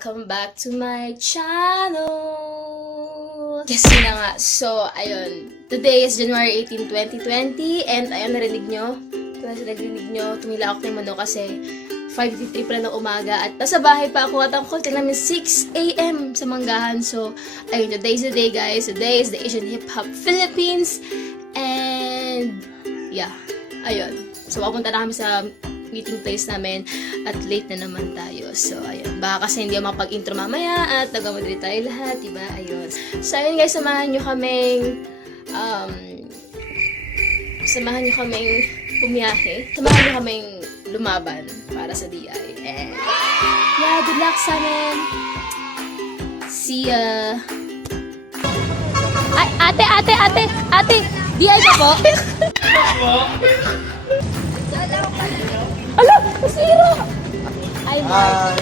welcome back to my channel! Kasi na nga, so, ayun. Today is January 18, 2020, and ayun, narinig nyo. Tumila ako ng manok kasi 5:53 pa lang ng umaga, at nasa bahay pa ako at ang call namin 6 AM sa Manggahan. So, ayun, today's the day, guys. Today is the Asian Hip Hop Philippines, and yeah, ayun. So, papunta na kami sa meeting place namin at late na naman tayo. So, ayun. Baka kasi hindi ako makapag-intro mamaya at nagmamadali tayo lahat, diba? Ayun. So, ayun guys, samahan nyo kaming bumiyahe. Samahan nyo kaming lumaban para sa DI. And yeah, good luck sa amin. See ya! Ay, ate! DI ka po? Ala! Masira! Ay, Mark.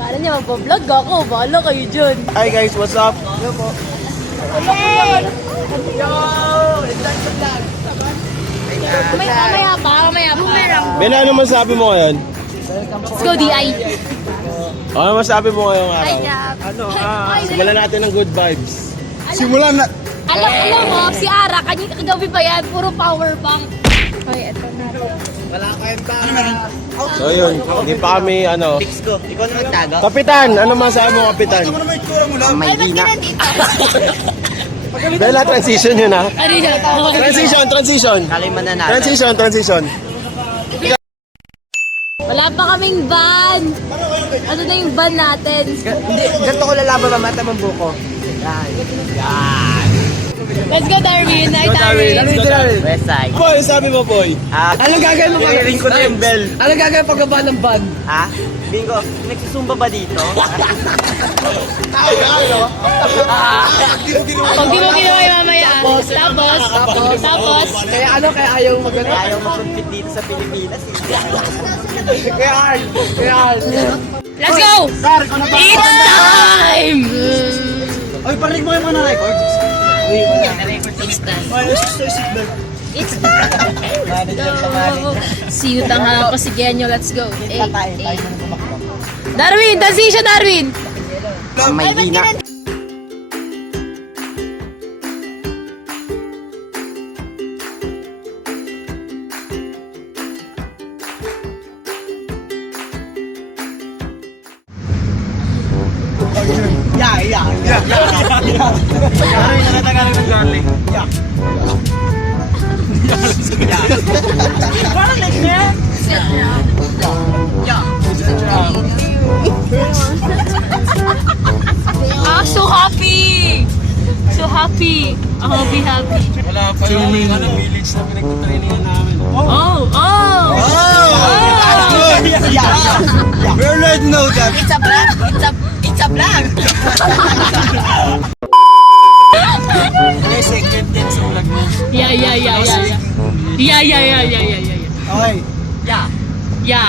Para niya magpa-vlog ako. Bahala kayo dyan. Hi guys, what's up? Hello po. Hey! Yo! It's time to vlog. Mamaya pa. Ben, ano masabi mo ngayon? Let's go, DI. Ano masabi mo ngayong araw? Simulan natin ng good vibes. Simulan na! Alam mo, si Ara, kagabi pa yan, puro power bank. Okay, eto na. Wala kayong para. So yun, hindi pa kami Fix ko. Ikaw na magtago. Kapitan, ano masabi mo, Kapitan? May hina. Bella, transition yun ha. Ano yun? Transition. Kaliman na natin. Transition. Wala pa kaming van. Ano na yung van natin? Hindi, ganito ko lalaban mamata mong buko. Yan. Let's go, Darwin. Night, Darwin. West side. Boy, sabi mo, boy. Anong gagawin mo pag ring ko na yung bell? Ano gagawin pagbaba ng van? Ha? Bingo, nagsusumba ba dito? Pag di mo ginawa yung mamaya. Tapos. Kaya ayaw magano? Ayaw mag-compete dito sa Pilipinas. Kaya Let's go! It's time! Ay, parinig mo yung mga na-record. It's time. See you, tanga pasigyan nyo. Let's go. Darwin! Transition, Darwin! May hina. Ah, so happy! So happy! I'll be happy. Wala pa yung village na pinag-trainingan namin. We already know that. It's a vlog! Second din sa vlog mo. Yeah. Okay. Yeah.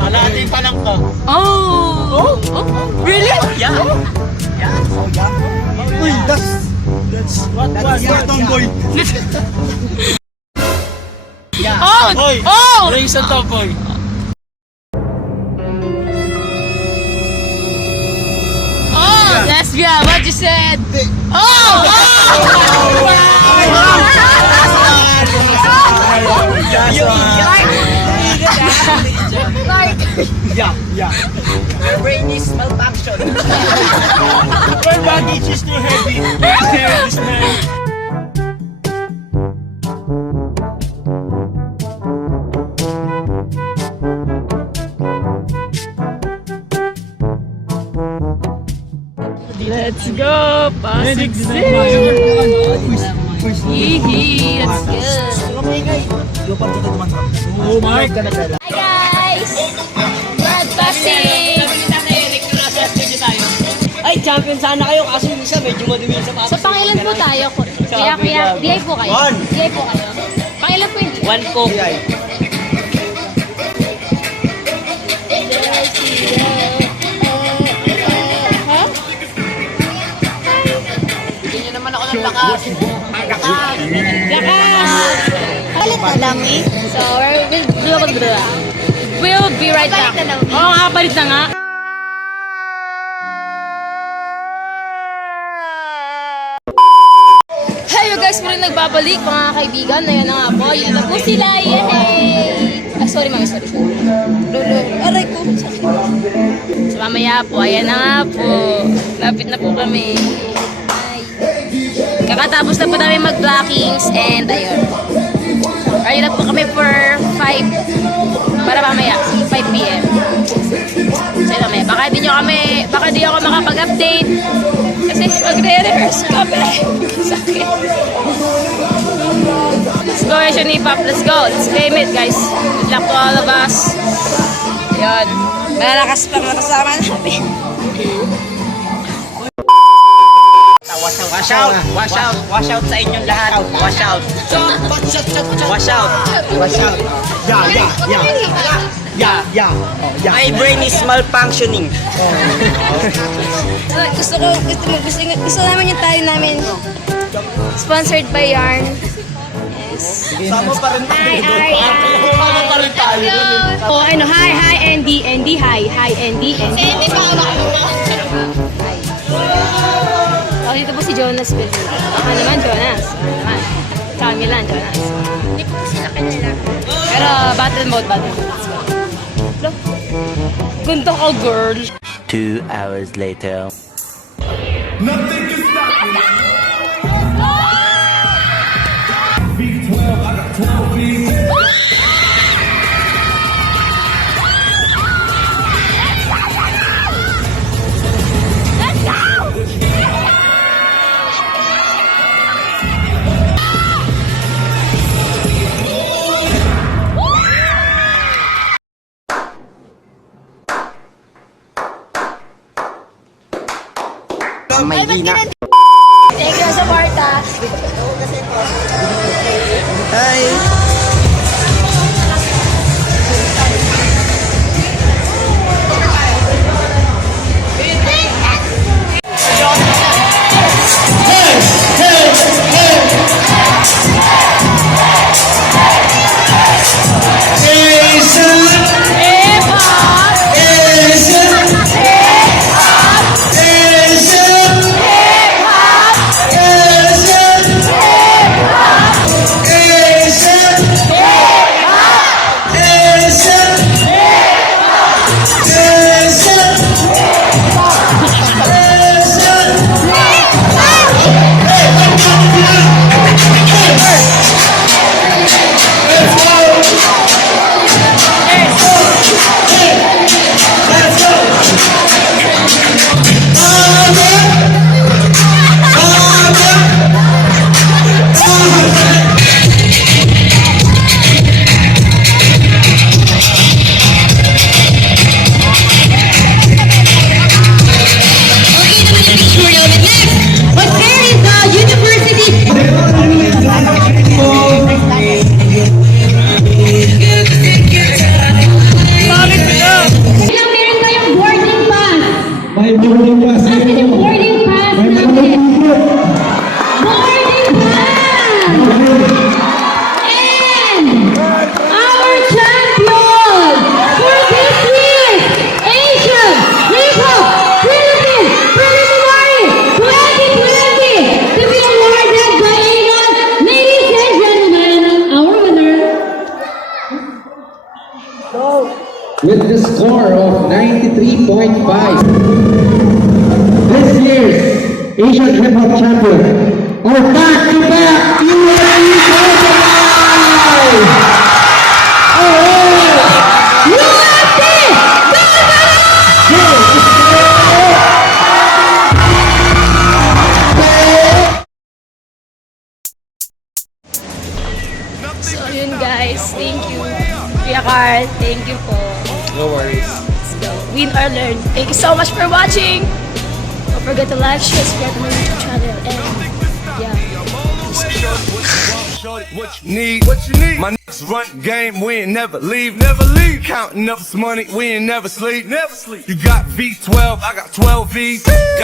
Alati pa lang to. Oh! Really? Yeah. Uy, that's what was your tomboy. Oh! Hoy! Oh! Raise a tomboy. Oh! Lesbian, what you said? Oh! Your brain is malfunction. My baggage is too heavy. Carry this man. Let's go! Pasig City! Hihi! Let's go! Oh my. Hi guys! We're at Pasig! Ay, champion sana kayo kasi isa medyo madumi sa pasok. So, pangilan po tayo? Kaya, DI po kayo? One. DI po kayo? Pangilan po yung DI? One coke. Bigyan niyo naman ako ng lakas. Lakas! Palit na lang eh. So, we'll be right back. Oo nga, palit na nga. guys, muli nagbabalik mga kaibigan. Ayan na nga po. Ayan na po sila. Yay! Ah, sorry mami, sorry. Lolo, aray ko. Sakit. So mamaya po, ayan na nga po. Lapit na po kami. Ay. Kakatapos na po namin mag-blockings and ayun. Ayun na po kami for 5 para mamaya, 5 p.m. So yun mamaya, baka di ako makapag-update kasi magre-rehearse kami. Sakit. Let's go, Asian Hip-Hop. Let's go. Let's claim it, guys. Good luck to all of us. Ayun. Malalakas pang nakasama namin. Wash out sa inyong lahat. Wash out. Wash out. Yeah. My brain is malfunctioning. Gusto naman yung tayo namin. Sponsored by Yarn. Yes. Sama pa rin tayo. Oh, ano, hi, Andy, hi, Andy. Andy pa ako. Oh, dito po si Jonas Bill. Ako naman, Jonas. Ako naman. Kami lang, Jonas. Hindi po sila kanila. Pero battle mode. Let's go. Look. Ganda ka, girl. 2 hours later. Nothing can stop me. V12, I got 12 V's. May hina. Thank you sa Marta. Hi. With the score of 93.5. This year's Asian Hip Hop Champion are back-to-back UAE qualified! So, yun guys. Thank you. Kuya Carl, thank you po. No worries. Let's go. Win or learn. Thank you so much for watching. Don't forget to like, share, subscribe to my YouTube channel. And yeah. What you need? My next run game, we ain't never leave. Counting up some money, we ain't never sleep. You got V12, I got 12 V's. Got